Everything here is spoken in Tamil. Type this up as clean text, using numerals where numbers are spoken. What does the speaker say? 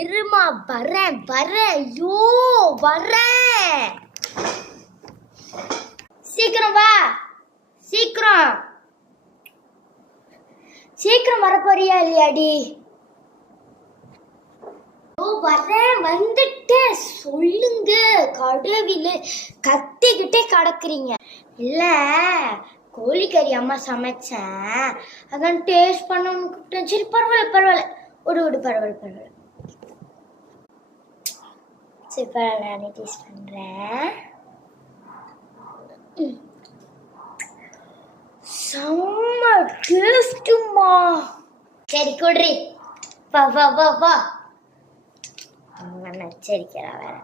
இருமா வரேன் வரேன். ஐயோ வரேன். சீக்கிரம் வா, சீக்கிரம் சீக்கிரம் வரப்போறியா இல்லையாடி? ஓ வரேன், வந்துட்டேன். சொல்லுங்க கடவுளே, கத்திக்கிட்டே கிடக்குறீங்க. இல்ல கோழிக்கறி அம்மா சமைச்சேன், அதான் டேஸ்ட் பண்ணணும்னு கூப்பிட்டேன். சரி பரவாயில்ல பரவாயில்ல, விடு பரவாயில்ல. சரி பரவாயில்ல, நானே டேஸ்ட் பண்றேன். செம்ம டேஸ்ட்டுமா. சரி குட்ரி, வா வா வா வா. நச்சரிக்கிறா வேற.